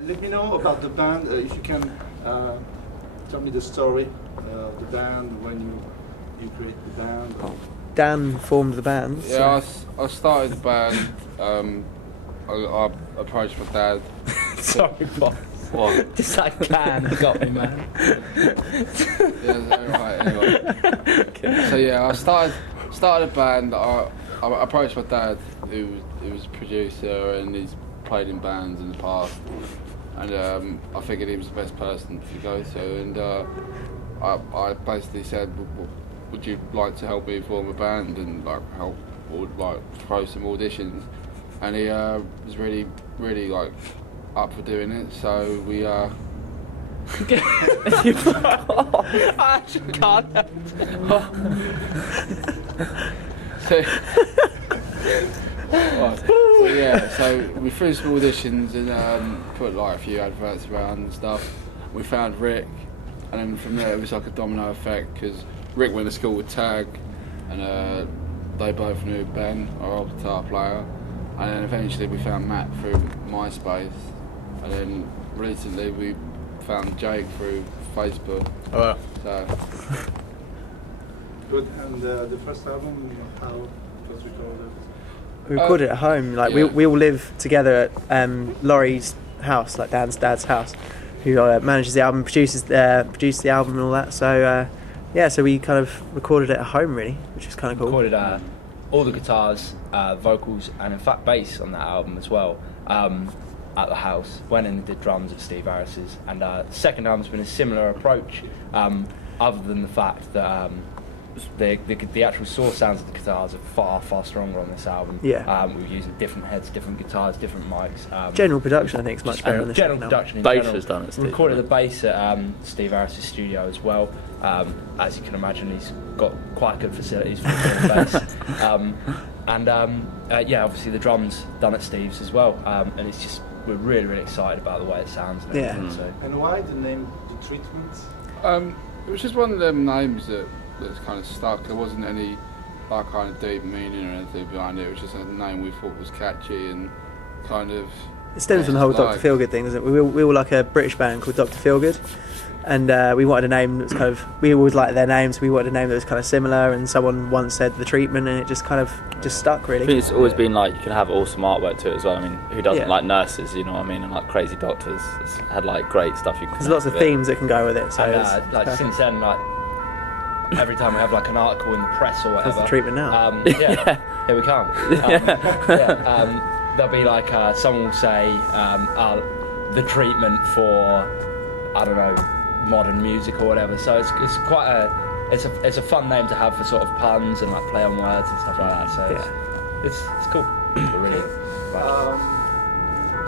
Let me know about the band. If you can tell me the story of the band, when you create the band. Dan formed the band. Yeah, I started the band. I approached my dad. Sorry, Bob. What? Just like Dan got me, man. Yeah, right, anyway. So yeah, I started a band. I approached my dad, who was a producer and he's played in bands in the past. And I figured he was the best person to go to. And I basically said, would you like to help me form a band and like help or like throw some auditions? And he was really like up for doing it. So we I actually can't. So yeah, so we threw some auditions and put like a few adverts around and stuff. We found Rick, and then from there it was like a domino effect because Rick went to school with Tag, and they both knew Ben, our old guitar player, and then eventually we found Matt through MySpace, and then recently we found Jake through Facebook. Oh, wow. So Good. And the first album, how it was recorded? We recorded at home. Like yeah. we all live together at Laurie's house, like Dan's dad's house, who manages the album, produced the album and all that. So yeah, so we kind of recorded it at home really, which is kind of cool. Recorded all the guitars, vocals, and in fact bass on that album as well. At the house, went in and did drums at Steve Harris's, and the second album's been a similar approach, other than the fact that the actual source sounds of the guitars are far stronger on this album. Yeah. We were using different heads, different guitars, different mics. General production, I think, is much better on this. General album. production in Bass general. was done at Steve. Recorded the bass at Steve Harris's studio as well. As you can imagine, he's got quite good facilities for recording bass. Yeah, obviously the drums done at Steve's as well. And it's just, we're really excited about the way it sounds and everything. Yeah. So. And why the name The Treatment? it was just one of them names that's kind of stuck. There wasn't any like kind of deep meaning or anything behind it. It was just a name we thought was catchy and kind of. It stems from the whole Dr. Feelgood thing, doesn't it? We were like a British band called Dr. Feelgood, and we wanted a name that was kind of, we always liked their names, we wanted a name that was kind of similar, and someone once said The Treatment, and it just kind of just stuck really. I think it's always been like you can have awesome artwork to it as well. I mean, who doesn't Yeah. like nurses, you know what I mean, and like crazy doctors? It's had like great stuff you can. There's lots of themes that can go with it, so And, it's like perfect. since then, like every time we have like an article in the press or whatever, The Treatment now. Yeah, here we come. There'll be like someone will say the treatment for, I don't know, modern music or whatever. So it's quite it's a fun name to have for sort of puns and like play on words and stuff like that. So it's cool. We're really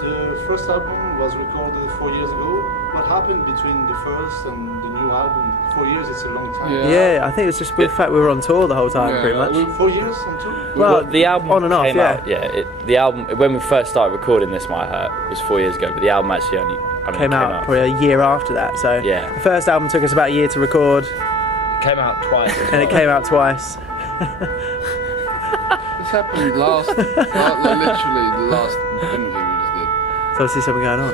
The first album was recorded 4 years ago. What happened between the first and the new album? 4 years, it's a long time. Yeah. Yeah, I think it's just the fact we were on tour the whole time, Yeah, pretty much. 4 years on tour? Well, the album on and off, came yeah. out. Yeah, the album when we first started recording This Might Hurt was 4 years ago, but the album actually only came out probably a year after that. So Yeah. the first album took us about a year to record, came out twice. and it came out twice. This happened literally the last interview we just did. So obviously something going on.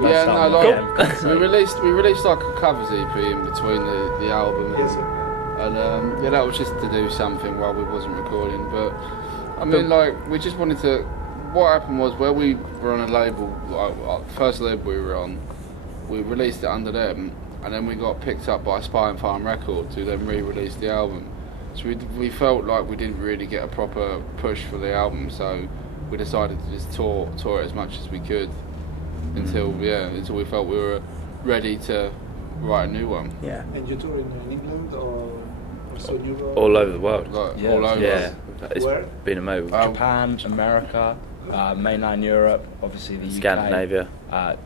Yeah, That's no, something. like we released like a covers EP in between the album, Yes, sir. and yeah, that was just to do something while we wasn't recording. But I mean, like we just wanted to. What happened was where we were on a label, like first label we were on, we released it under them, and then we got picked up by Spy and Farm Records, who then re-released the album. So we felt like we didn't really get a proper push for the album, so we decided to just tour it as much as we could until we felt we were ready to write a new one. Yeah. And you tour in England or also in Europe? all over the world. Like, Yeah. all over. Yeah, it's Where? been amazing. Japan, America, mainland Europe, obviously the UK, Scandinavia,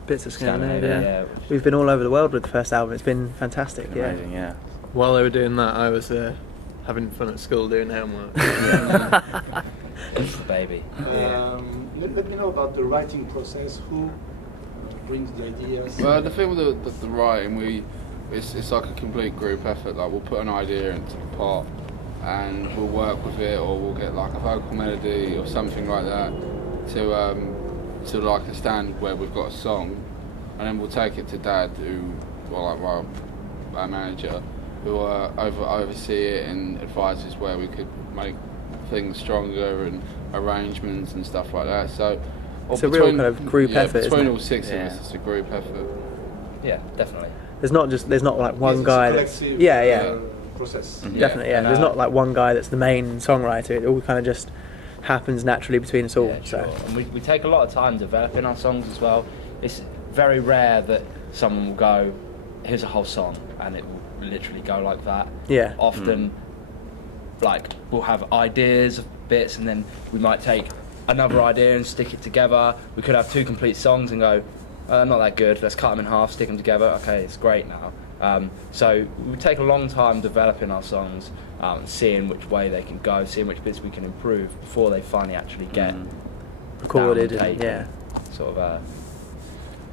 Bits of Scandinavia. yeah. We've been all over the world with the first album. It's been fantastic. Yeah. amazing. Yeah. While they were doing that, I was having fun at school doing homework. It's the baby. Let me know about the writing process. Who brings the ideas? Well, the thing with the writing, it's like a complete group effort. Like we'll put an idea into the pot, and we'll work with it, or we'll get like a vocal melody or something like that to to like a standard where we've got a song, and then we'll take it to Dad, our manager, who will oversee it and advise us where we could make things stronger and arrangements and stuff like that. So it's a real kind of group effort, between isn't it? all six of us, it's a group effort. Yeah, definitely. There's not like one It's guy a that's collective, yeah. process. Definitely, yeah. And, There's not like one guy that's the main songwriter. It all kind of just happens naturally between us all. Yeah, So sure. And we take a lot of time developing our songs as well. It's very rare that someone will go, here's a whole song, and it will literally go like that. yeah, Often, like, we'll have ideas of bits, and then we might take another idea and stick it together. We could have 2 complete songs and go, not that good, let's cut them in half, stick them together, okay, it's great now. So we take a long time developing our songs, seeing which way they can go, seeing which bits we can improve before they finally actually get recorded down on and tape. yeah. Sort of.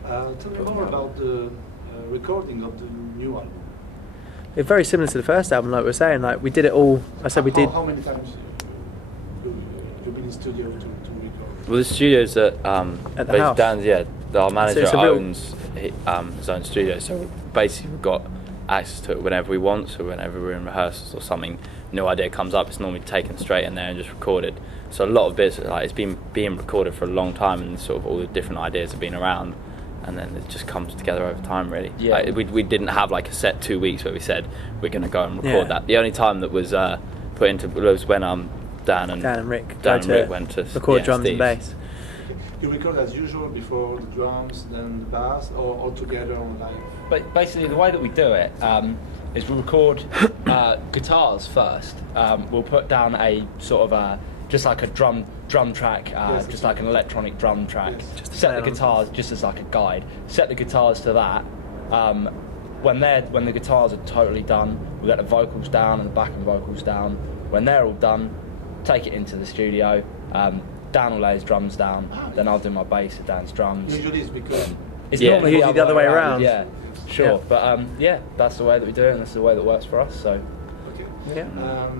Tell me more about the recording of the new album. It's very similar to the first album, like we were saying. Like we did it all. I said we did. How many times you've been in studio to record? Well, the studio's at At the house. Dan's, our manager it's a real- owns his own studio, so basically we've got access to it whenever we want. So whenever we're in rehearsals or something, new idea comes up, it's normally taken straight in there and just recorded. So a lot of bits, like it's been being recorded for a long time, and sort of all the different ideas have been around, and then it just comes together over time, really. Yeah. Like, we didn't have like a set 2 weeks where we said we're going to go and record Yeah. that. The only time that was put into was when Dan and Rick Dan go and Rick to went to record drums Steve. and bass. You record as usual before the drums, then the bass, or all together on live? But basically, the way that we do it is we record guitars first. We'll put down a sort of just like a drum track, Yes, just like an electronic drum track. Yes. Just to Set play the on. guitars just as like a guide. Set the guitars to that. When the guitars are totally done, we get the vocals down and the backing vocals down. When they're all done, take it into the studio. Dan will lay his drums down, then I'll do my bass at Dan's drums. Usually it's because It's Yeah. normally Usually the other way around. Yeah, sure. Yeah. But that's the way that we do it, and that's the way that works for us. So okay. Yeah.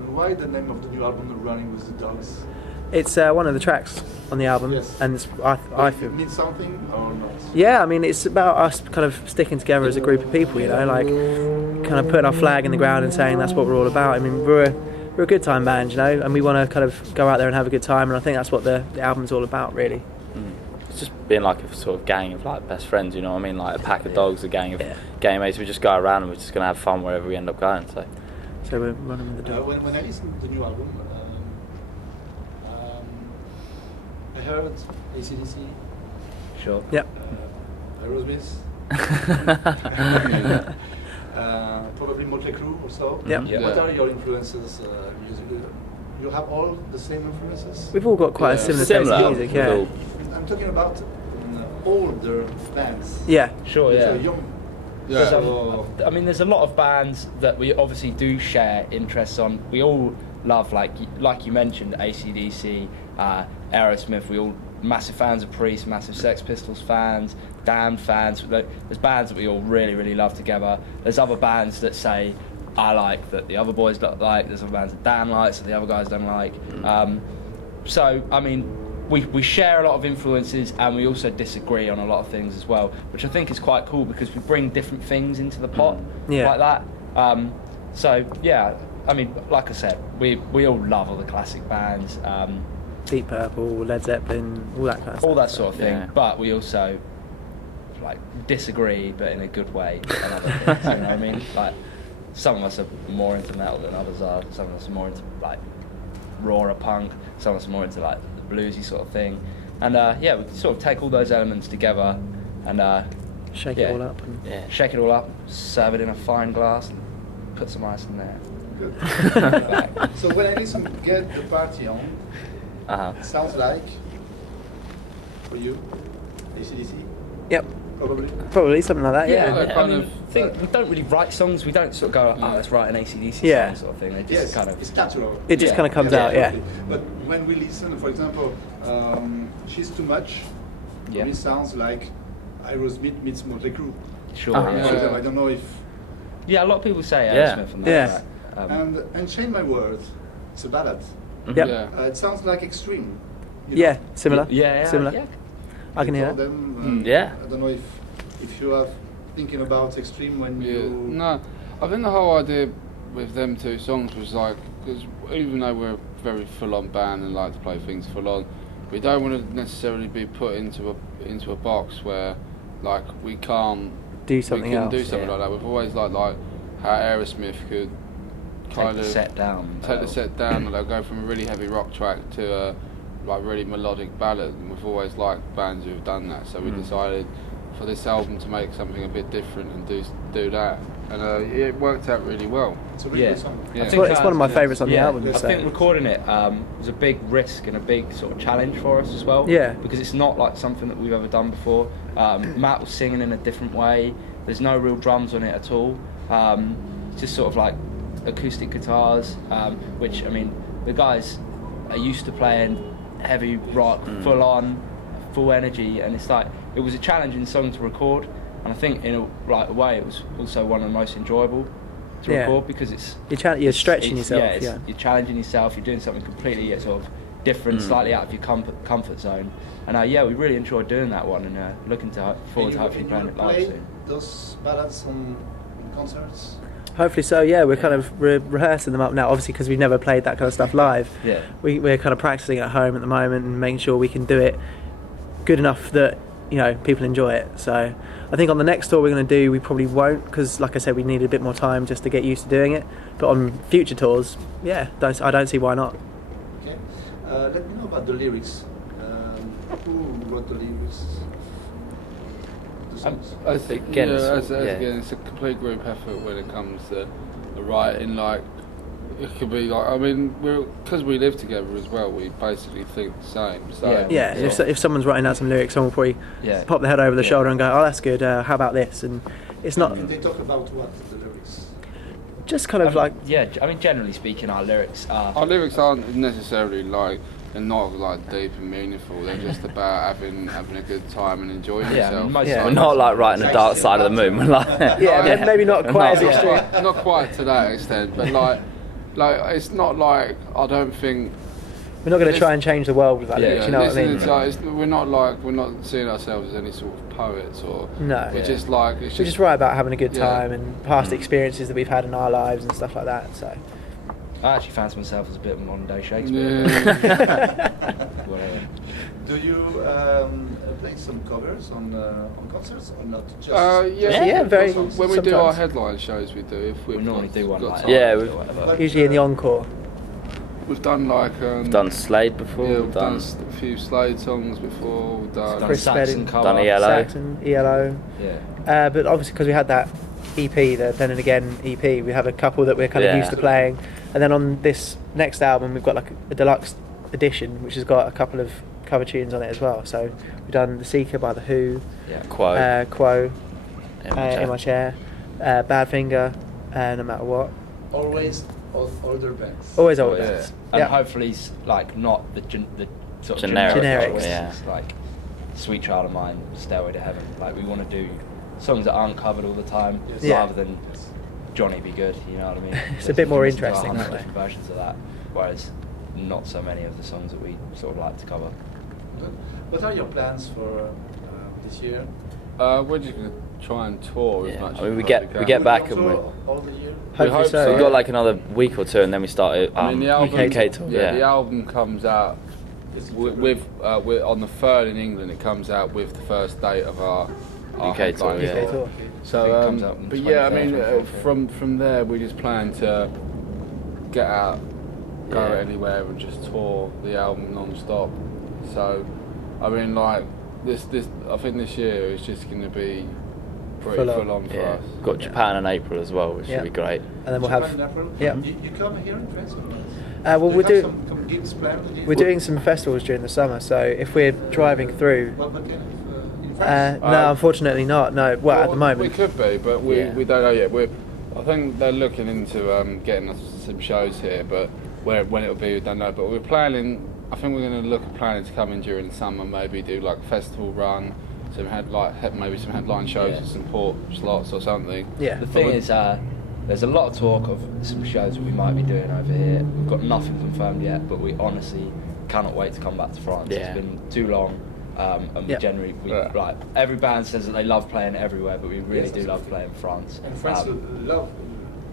Why the name of the new album, Running with the Dogs? It's one of the tracks on the album, Yes. and it's, I It feel. means something or not? Yeah, I mean, it's about us kind of sticking together as a group of people, you know, like kind of putting our flag in the ground and saying that's what we're all about. I mean, we're a good time band, you know, and we want to kind of go out there and have a good time, and I think that's what the album's all about, really. It's just being like a sort of gang of like best friends, you know what I mean? Like a pack of dogs, a gang of Yeah. gang mates. We just go around and we're just going to have fun wherever we end up going. So So we're running with the dog. When I listened to the new album, I heard AC/DC, sure. Yep. Aerosmith, probably Motley Crue also. Yep. Yeah. What are your influences musically? You have all the same influences? We've all got quite a Yeah. similar, Similar. taste in music, yeah. Cool. I'm talking about older bands. Yeah. Sure, which yeah. are young. Yeah. So, I mean, there's a lot of bands that we obviously do share interests on. We all love, like you mentioned, AC/DC, Aerosmith. We all massive fans of Priest, massive Sex Pistols fans, Damned fans. There's bands that we all really, really love together. There's other bands that say I like that the other boys don't like. There's other bands that Dan likes that the other guys don't like. So I mean, we share a lot of influences, and we also disagree on a lot of things as well, which I think is quite cool because we bring different things into the pot Yeah. like that. So yeah, I mean, like I said, we all love all the classic bands, Deep Purple, Led Zeppelin, all that kind of stuff. all that sort of thing. Yeah. But we also like disagree, but in a good way. And other things, you know what I mean? Like some of us are more into metal than others are. Some of us are more into like rawer punk. Some of us are more into like the bluesy sort of thing. And yeah, we sort of take all those elements together and Shake yeah. it all up. And yeah. shake it all up, serve it in a fine glass, and put some ice in there. good. Back. So when I listen to Get the Party On, it sounds like, for you, AC/DC, Yep, probably. probably something like that. Yeah, Yeah. like I kind mean, of- we don't really write songs. We don't sort of go, oh, let's write an AC/DC Yeah. song sort of thing. They just Yes, kind of. it's natural. It just Yeah. kind of comes out. Yeah. absolutely. But when we listen, for example, She's Too Much, Yeah. for me sounds like Aerosmith meets Motley Crue. Sure. Uh-huh. Yeah. For example, I don't know if... Yeah, a lot of people say Yeah. Aerosmith and that. Yeah. Track. And Unchain My World, it's a ballad. Yep. Yeah. It sounds like Extreme. you know? Yeah, similar. Yeah, Similar. Yeah. I can you hear told that. them? Yeah. I don't know if you are thinking about Extreme when Yeah, you. no, I think the whole idea with them two songs was like, because even though we're a very full-on band and like to play things full-on, we don't want to necessarily be put into a box where like we can't Do something we can else. do something yeah. like that. We've always like how Aerosmith could Take kind the of set down. take the set down and they'll go from a really heavy rock track to a like really melodic ballad, and we've always liked bands who've done that, so we decided for this album to make something a bit different and do that, and it worked out really well. It's a really Yeah. good song. Yeah. It's one of my favourites on the yeah, album. I so. think recording it was a big risk and a big sort of challenge for us as well. Yeah. Because it's not like something that we've ever done before. Matt was singing in a different way. There's no real drums on it at all. It's just sort of like acoustic guitars, which, I mean, the guys are used to playing heavy rock, full on, full energy, and it's like, it was a challenging song to record, and I think in a way it was also one of the most enjoyable to Yeah. record, because it's You're stretching it's- yourself. yeah, you're challenging yourself. You're doing something completely sort of different, slightly out of your comfort zone. And yeah, we really enjoyed doing that one, and looking forward to hopefully playing it live play soon. those ballads on concerts? Hopefully so. Yeah, we're kind of rehearsing them up now. Obviously, because we've never played that kind of stuff live. Yeah. We're kind of practicing at home at the moment and making sure we can do it good enough that people enjoy it. So I think on the next tour we're going to do, we probably won't, because like I said, we need a bit more time just to get used to doing it. But on future tours, yeah, I don't see why not. Okay. Let me know about the lyrics. Who wrote the lyrics? The songs? I think Again, yeah, it's- again, it's a complete group effort when it comes to the writing. Like it could be like, I mean, because we live together as well. We basically think the same. So Yeah. Yeah, if someone's writing out some lyrics, someone will probably Yeah. pop their head over the Yeah. shoulder and go, "Oh, that's good. How about this?" And it's not They talk about what, the lyrics? just kind of like yeah, I mean, generally speaking, our lyrics are. our lyrics aren't necessarily like. They're not like deep and meaningful. They're just about having a good time and enjoying Yeah, yourself. most Yeah. We're not like writing the dark side of the moon. We're like, yeah, maybe not quite as Not- extreme. Not quite to that extent, but like it's not like I don't think. We're not going to try and change the world with that Yeah, lyrics. You know what I listen, mean? it's like, we're not seeing ourselves as any sort of poets or. No. We're Yeah. just like it's We just write about having a good Yeah. time and past experiences that we've had in our lives and stuff like that. So I actually fancy myself as a bit of a modern day Shakespeare. Yeah. Whatever. Do you play some covers on concerts or not? Just Yeah, very- songs? When we do our Sometimes. headline shows, we do. If We we've normally got- do one got like time. Yeah, or we've- whatever. usually in the encore. We've done like we've done Slade before. yeah, we've done a few Slade songs before. We've done Done Chris Saxon Spedding. cover. Done ELO. Saxon, ELO. Yeah. But obviously, because we had that EP, the Then and Again EP, we have a couple that we're kind of Yeah. used to playing. And then on this next album, we've got like a deluxe edition, which has got a couple of cover tunes on it as well. So we've done The Seeker by The Who, Yeah. Quo. Quo, In my In My Chair, Badfinger, No Matter What. Always older bands. Always old Yeah. bands. And Yeah. hopefully, like, not the sort of Generic Generics. ones. Yeah. It's like Sweet Child of Mine, Stairway to Heaven. Like, we want to do songs that aren't covered all the time, Yes. Yeah. rather than Johnny Be Good. You know what I mean? It's a bit more Listen to interesting 100 that way. different versions of that, whereas not so many of the songs that we sort of like to cover. Good. What are your plans for this year? We're just gonna try and tour as Yeah. much. I mean, as we get can. back Will and you we- tour all the year? We Hopefully hope so. so. We've got like another week or two, and then we start I mean, the album, UK tour. yeah, the Yeah. album comes out with on the 3rd in England. It comes out with the first date of our UK tour, headline yeah. UK tour. I think it So, comes out on but the yeah, I 23rd, mean, 24th, from there we just plan to get out, go Yeah. anywhere, and just tour the album non-stop. So, I mean, like this, I think this year is just going to be pretty Full on. full on for Yeah. us. We've got Japan in April as well, which Yeah. should be great. And then we'll Japan have. in April? Yeah. You come here in France? Or not? Well, Do you we're have doing some gigs planned? we're doing some festivals during the summer. So if we're driving through, What kind of in France? no, unfortunately not. No, well at the we moment. could be, but we Yeah. don't know yet. I think they're looking into getting us some shows here, but when it'll be, we don't know. But we're planning. I think we're going to look at planning to come in during the summer, maybe do like a festival run, maybe some headline shows Yeah. and some port slots or something. Yeah. The thing is, there's a lot of talk of some shows that we might be doing over here. We've got nothing confirmed yet, but we honestly cannot wait to come back to France. Yeah. It's been too long. and we Yeah. generally Yeah. like every band says that they love playing everywhere, but we really do love playing France. And friends love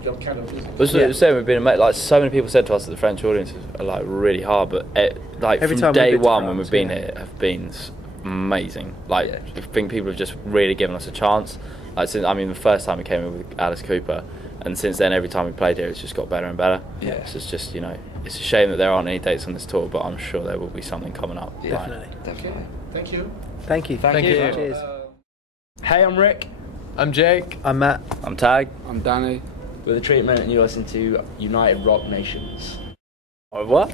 your kind of music. That's what Yeah. we're saying. We've been like so many people said to us that the French audiences are like really hard, but like Every from time we've day been to one when France, we've been yeah. here have been amazing. Like Yeah. I think people have just really given us a chance. Like since the first time we came in with Alice Cooper, and since then every time we played here it's just got better and better. Yeah. So it's just it's a shame that there aren't any dates on this tour, but I'm sure there will be something coming up. Yeah. Definitely. Definitely. Thank you. Thank you. Thank you. Cheers. Hey, I'm Rick I'm Jake. I'm Matt. I'm Tag. I'm Danny. with The Treatment, and you listen to United Rock Nations. What?